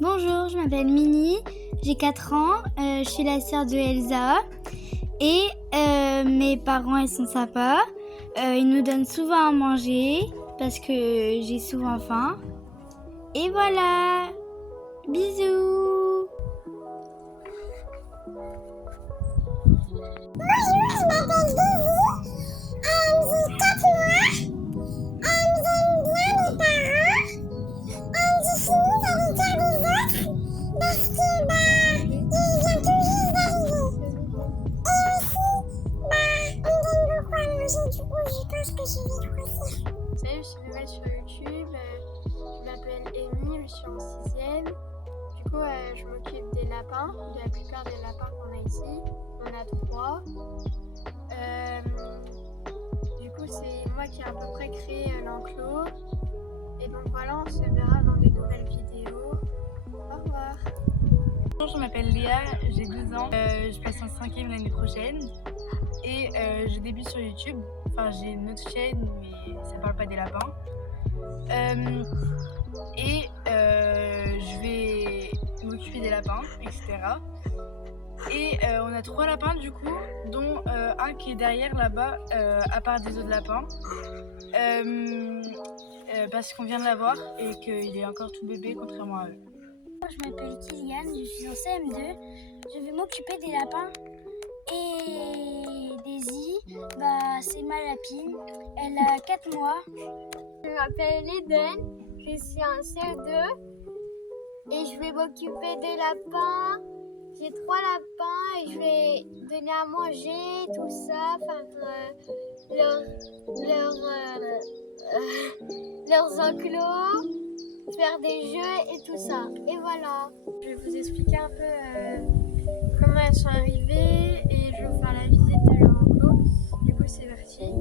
Bonjour, je m'appelle Mini, j'ai 4 ans, je suis la sœur de Elsa et mes parents ils sont sympas. Ils nous donnent souvent à manger parce que j'ai souvent faim. Et voilà, bisous. Bonjour, je m'appelle Daisy, j'ai 4 mois, j'aime bien mes parents, je finis dans les cas des autres parce que il vient tout juste d'arriver. Et aussi, on donne beaucoup à manger, du coup je pense que je vais grossir. Salut, je suis nouvelle sur YouTube, je m'appelle Amy, je suis en 6e. Du coup, je m'occupe des lapins, de la plupart des lapins qu'on a ici. On a 3. Du coup, c'est moi qui ai à peu près créé l'enclos. Et donc voilà, on se verra dans des nouvelles vidéos. Au revoir. Bonjour, je m'appelle Léa, j'ai 12 ans. Je passe en 5e l'année prochaine. Et je débute sur YouTube. Enfin, j'ai une autre chaîne, mais ça parle pas des lapins. Je vais m'occuper des lapins, etc. Et on a 3 lapins du coup, dont un qui est derrière là-bas, à part des autres lapins. Parce qu'on vient de l'avoir et qu'il est encore tout bébé contrairement à eux. Je m'appelle Kylian, je suis en CM2, je vais m'occuper des lapins. Et Daisy, c'est ma lapine, elle a 4 mois. Je m'appelle Eden, je suis en CE2 et je vais m'occuper des lapins. J'ai 3 lapins et je vais donner à manger, tout ça, leurs enclos, faire des jeux et tout ça. Et voilà. Je vais vous expliquer un peu comment elles sont arrivées et je vais vous faire la visite de leur enclos. Du coup, c'est parti.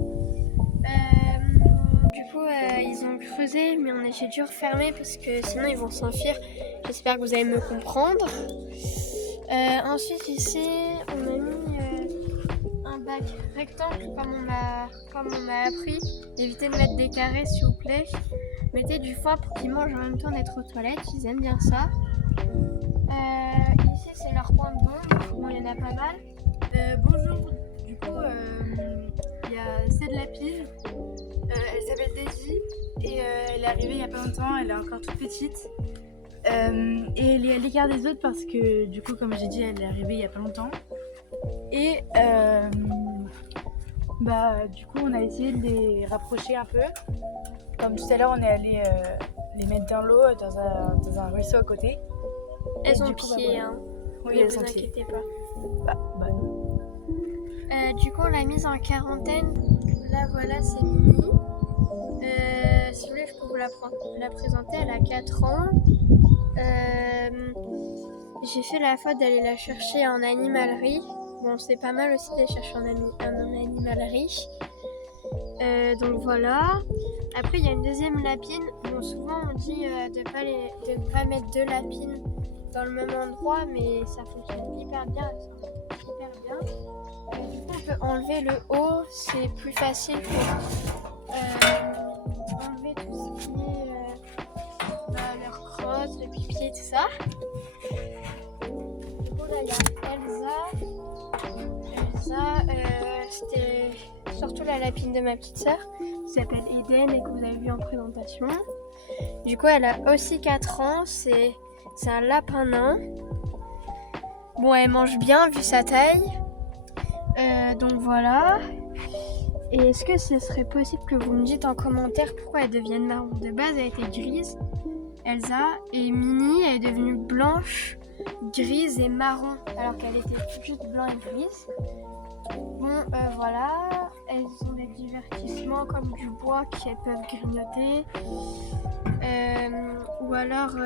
Ils ont creusé, mais on essaie de refermer parce que sinon ils vont s'enfuir. J'espère que vous allez me comprendre. Ensuite, ici, on a mis un bac rectangle comme on a appris. Évitez de mettre des carrés, s'il vous plaît. Mettez du foin pour qu'ils mangent en même temps d'être aux toilettes. Ils aiment bien ça. Ici, c'est leur point d'ombre. Bon, il y en a pas mal. Bonjour. Du coup, il y a cette lapine. Elle s'appelle Daisy et elle est arrivée il n'y a pas longtemps. Elle est encore toute petite. Et elle est à l'écart des autres parce que du coup, comme j'ai dit, elle est arrivée il n'y a pas longtemps. Et du coup, on a essayé de les rapprocher un peu. Comme tout à l'heure, on est allé les mettre dans l'eau, dans un ruisseau à côté. Elles ont pied, hein. Oui, elles ont pied. Ne vous inquiétez pas. Du coup, on l'a mise en quarantaine. Là, voilà, c'est Mini. Si vous voulez, je peux vous la présenter. Elle a 4 ans. J'ai fait la faute d'aller la chercher en animalerie. Bon, c'est pas mal aussi d'aller chercher en animalerie. Donc voilà. Après, il y a une deuxième lapine. Bon, souvent on dit de ne pas mettre 2 lapines dans le même endroit, mais ça fonctionne hyper bien. Du coup, on peut enlever le haut, c'est plus facile pour enlever tout ce qui est leur crotte, le pipi, tout ça. Du coup, là, il y a Elsa, c'était surtout la lapine de ma petite sœur, qui s'appelle Eden et que vous avez vu en présentation. Du coup, elle a aussi 4 ans, c'est un lapin nain. Bon, elle mange bien vu sa taille. Donc voilà. Et est-ce que ce serait possible que vous me dites en commentaire pourquoi elles deviennent marron? De base, elle était grise, Elsa, et Minnie, elle est devenue blanche, grise et marron, alors qu'elle était juste blanc et grise. Bon, voilà, elles ont des divertissements comme du bois qu'elles peuvent grignoter, ou alors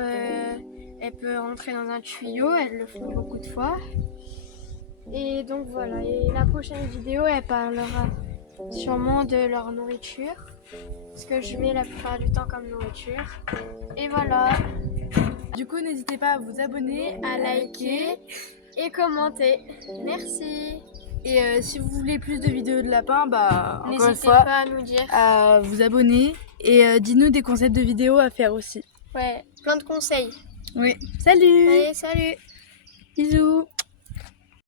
elles peuvent rentrer dans un tuyau, elles le font beaucoup de fois. Et donc voilà, et la prochaine vidéo, elle parlera sûrement de leur nourriture, ce que je mets la plupart du temps comme nourriture. Et voilà, Du coup, n'hésitez pas à vous abonner, à liker et commenter. Merci. Et si vous voulez plus de vidéos de lapins, bah encore une N'hésitez fois, pas à nous dire. à vous abonner et dites-nous des concepts de vidéos à faire aussi. Ouais, plein de conseils. Oui. Salut. Allez, salut. Bisous.